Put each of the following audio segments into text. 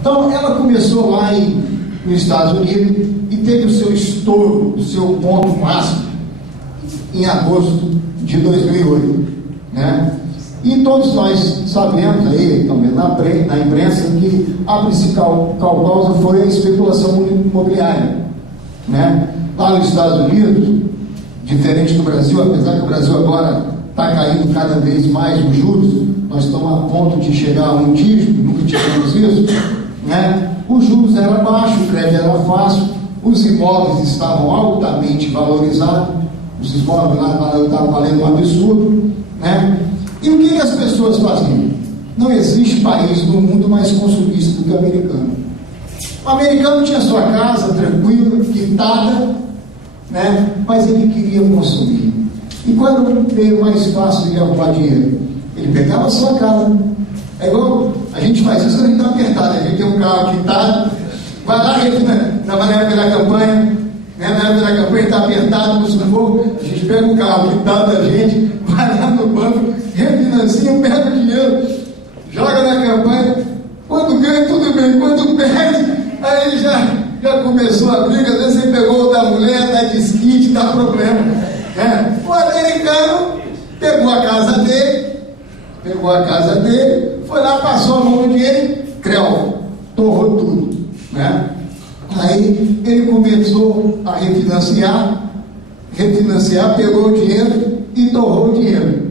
Então, ela começou lá nos Estados Unidos e teve o seu estouro, o seu ponto máximo, em agosto de 2008, né? E todos nós sabemos aí, também na imprensa, que a principal causa foi a especulação imobiliária, né? Lá nos Estados Unidos, diferente do Brasil, apesar que o Brasil agora está caindo cada vez mais os juros, nós estamos a ponto de chegar a um dígito, nunca tivemos isso, né? Os juros eram baixos, o crédito era fácil, os imóveis estavam altamente valorizados, os imóveis lá estavam valendo um absurdo, né? E o que as pessoas faziam? Não existe país no mundo mais consumista do que o americano. O americano tinha sua casa tranquila, quitada, né? Mas ele queria consumir. E qual era o meio mais fácil de arrumar dinheiro? Ele pegava a sua casa. É igual a gente faz isso quando a gente está apertado. A gente tem um carro quitado, vai lá na época da campanha, né? Na época da campanha está apertado no sufoco, a gente pega um carro quitado da gente, vai lá no banco, refinancia, pega o dinheiro, joga na campanha. Quando ganha, tudo bem. Quando perde, aí já começou a briga. Às vezes você pegou o da mulher, dá desquite, dá problema. O americano pegou a casa dele, foi lá, passou a mão no dinheiro, torrou tudo, né? Aí ele começou a refinanciar, pegou o dinheiro e torrou o dinheiro.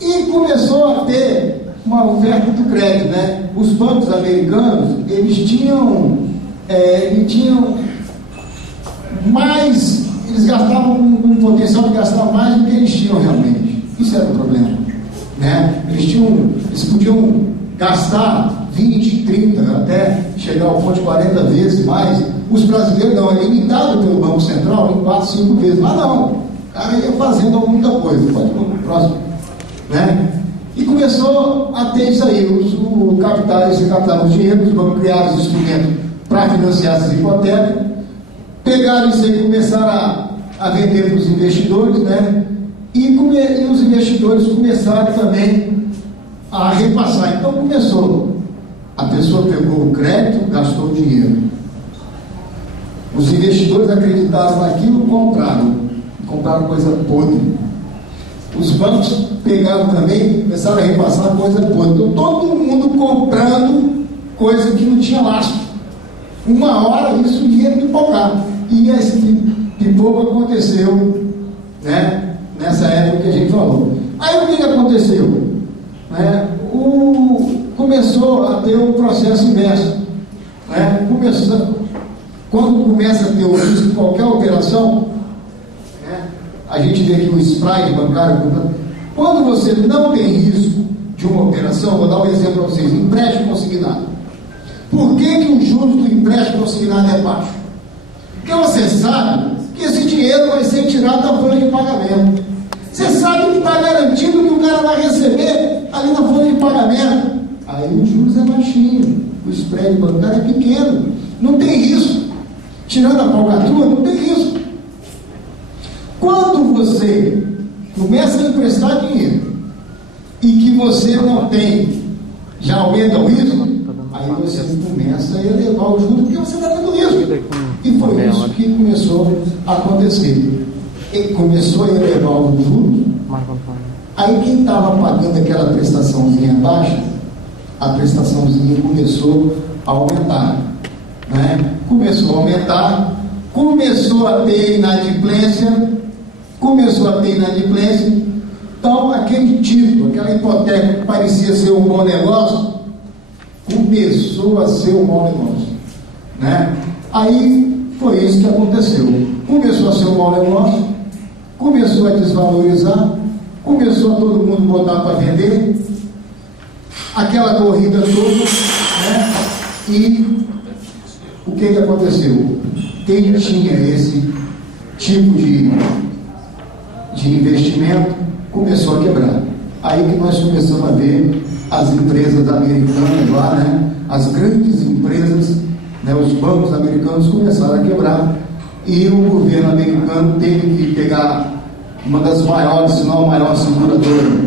E começou a ter uma oferta do crédito, né? Os bancos americanos, eles tinham mais, eles gastavam um potencial de gastar mais do que eles tinham realmente. Isso era o problema, né? Eles podiam gastar 20, 30, até chegar ao ponto de 40 vezes mais. Os brasileiros não, é limitado pelo Banco Central em 4, 5 vezes. Mas não, o cara ia fazendo muita coisa. Pode ir para o próximo, né? E começou a ter isso aí. Eles captaram os dinheiros, os bancos criaram os instrumentos para financiar essas hipotecas, pegaram isso aí e começaram a vender para os investidores, né? E os investidores começaram também a repassar. Então começou, a pessoa pegou o crédito, gastou o dinheiro. Os investidores acreditaram naquilo, compraram coisa podre. Os bancos pegaram também, começaram a repassar coisa podre. Então todo mundo comprando coisa que não tinha lastro. Uma hora isso ia pipocar. E esse pipoco aconteceu, né? Nessa época que a gente falou. Aí o que aconteceu? Começou a ter um processo inverso, né? Quando começa a ter o risco de qualquer operação, né? A gente vê aqui o spread bancário. Quando você não tem risco de uma operação, vou dar um exemplo para vocês: empréstimo consignado. Por que os juros do empréstimo consignado é baixo? Porque você sabe que esse dinheiro vai ser tirado da folha de pagamento. Você sabe que está garantido que o cara vai receber ali na folha de pagamento. Aí os juros é baixinho, o spread bancário é pequeno, não tem risco. Tirando a falcatrua, não tem risco. Quando você começa a emprestar dinheiro e que você não tem, já aumenta o risco, aí você começa a elevar o juros porque você está tendo risco. E foi isso que começou a acontecer. Ele começou a elevar o juros. Aí quem estava pagando aquela prestaçãozinha baixa, a prestaçãozinha começou a aumentar, né? Começou a aumentar, começou a ter inadimplência. Então aquele título, aquela hipoteca que parecia ser um bom negócio, começou a ser um mau negócio, né? Aí foi isso que aconteceu. Começou a ser um mau negócio, começou a desvalorizar, começou a todo mundo botar para vender, aquela corrida toda, né? E o que aconteceu? Quem tinha esse tipo de investimento começou a quebrar. Aí que nós começamos a ver as empresas americanas lá, né? As grandes empresas, né? Os bancos americanos começaram a quebrar e o governo americano teve que pegar uma das maiores, se não a maior seguradora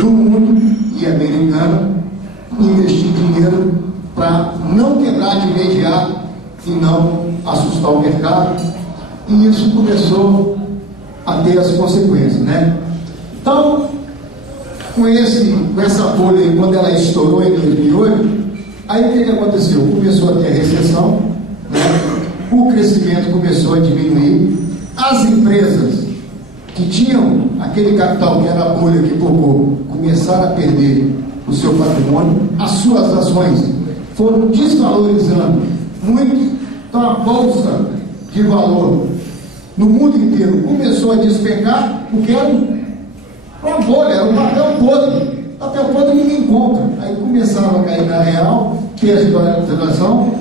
do mundo e americana, investir dinheiro para não quebrar de imediato e não assustar o mercado, e isso começou a ter as consequências, né? Então, com essa bolha, quando ela estourou em 2008, aí o que aconteceu? Começou a ter a recessão, né? O crescimento começou a diminuir, as empresas que tinham aquele capital que era a bolha que tocou, começaram a perder o seu patrimônio, as suas ações foram desvalorizando muito, então a bolsa de valor no mundo inteiro começou a despencar, porque era uma bolha, era um papel podre. Papel podre ninguém compra. Aí começaram a cair na real, ter a situação,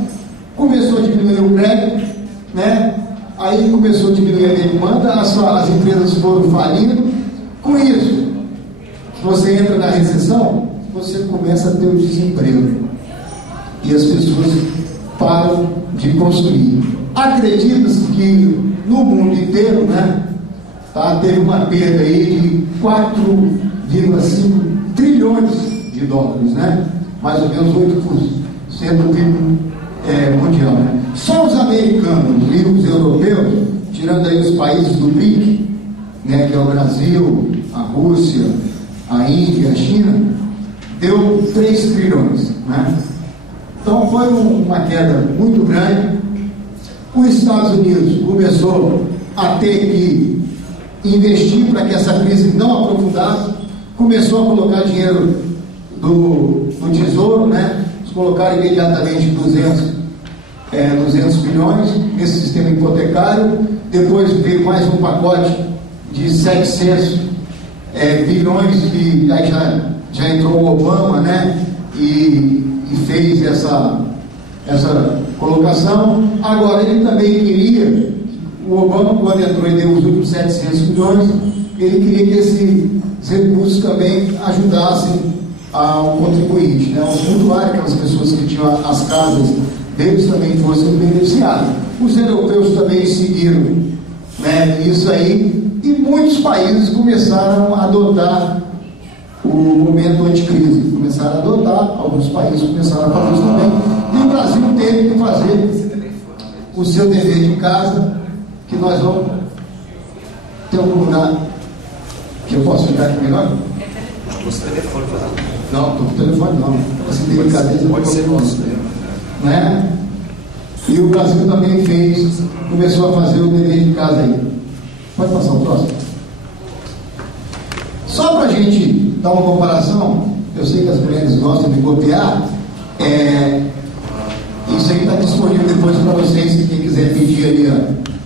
começou a diminuir o crédito, né? Aí começou a diminuir a demanda, as empresas foram falindo. Com isso, se você entra na recessão, você começa a ter o desemprego. E as pessoas param de consumir. Acredita-se que no mundo inteiro, né, teve uma perda aí de 4,5 trilhões de dólares, né? Mais ou menos 8% do PIB mundial, né? Só os americanos e os europeus, tirando aí os países do BRIC, né, que é o Brasil, a Rússia, a Índia, a China, deu 3 trilhões, né? Então foi uma queda muito grande. Os Estados Unidos começou a ter que investir para que essa crise não aprofundasse, começou a colocar dinheiro do Tesouro, né? Eles colocaram imediatamente 200 bilhões nesse sistema hipotecário. Depois veio mais um pacote de 700 bilhões, que aí já entrou o Obama, né? E fez essa colocação. Agora, ele também queria, o Obama, quando entrou e deu os últimos 700 bilhões, ele queria que esses recursos também ajudassem ao contribuinte, né? Os mutuários, aquelas pessoas que tinham as casas deles, também fossem beneficiados. Os europeus também seguiram, né, isso aí, e muitos países começaram a adotar o momento anticrise, começaram a adotar, alguns países começaram a fazer isso também, e o Brasil teve que fazer o seu dever de casa, que nós vamos ter um lugar que eu posso ficar aqui melhor? Os telefones, não, estou com o telefone não, essa delicadeza pode ser nosso, né? E o Brasil também começou a fazer o dever de casa aí. Pode passar o próximo? Só para a gente dar uma comparação, eu sei que as mulheres gostam de copiar, isso aí está disponível depois para vocês, quem quiser pedir ali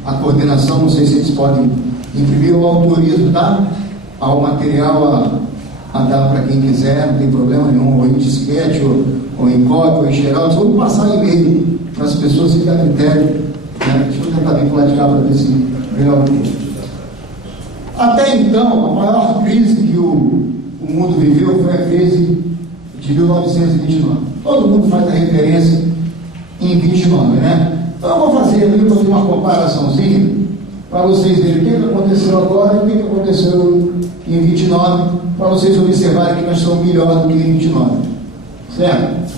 a coordenação, não sei se eles podem imprimir, eu autorizo, tá? Ao material a dar para quem quiser, não tem problema nenhum, ou em disquete, ou em cópia, ou em geral, vamos passar e-mail para as pessoas ficarem a critério, né? Deixa eu tentar vir para lá de cá para ver se melhor. Até então, a maior crise que o mundo viveu foi a crise de 1929. Todo mundo faz a referência em 29, né? Então eu vou fazer ali uma comparaçãozinha para vocês verem o que aconteceu agora e o que aconteceu em 29, para vocês observarem que nós somos melhor do que em 29. Certo?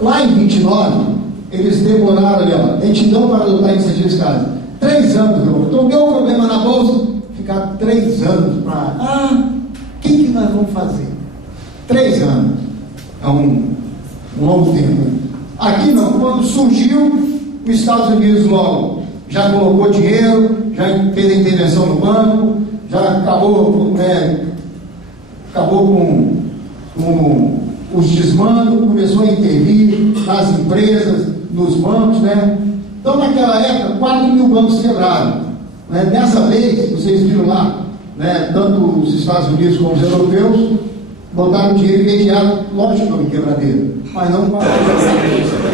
Lá em 29, eles demoraram ali, lentidão para adotar a iniciativa de casa. 3 anos, meu. Então deu um problema na bolsa, ficar 3 anos para. O que nós vamos fazer? 3 anos. É um longo tempo. Aqui não, quando surgiu, os Estados Unidos logo já colocou dinheiro, já fez a intervenção no banco, já acabou com os desmandos, começou a intervir nas empresas, nos bancos, né? Então, naquela época, 4 mil bancos quebraram, né? Dessa vez, vocês viram lá, né, tanto os Estados Unidos como os europeus botaram dinheiro imediato, lógico que não em quebradeira, mas não para.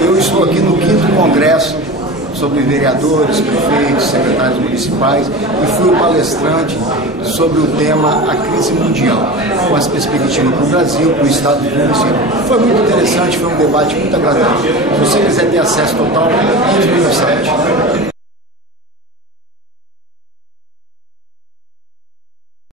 Eu estou aqui no 5º Congresso sobre vereadores, prefeitos, secretários municipais, e fui o palestrante sobre o tema a crise mundial, com as perspectivas para o Brasil, para o Estado e para o município. Foi muito interessante, foi um debate muito agradável. Se você quiser ter acesso total, entre no meu site.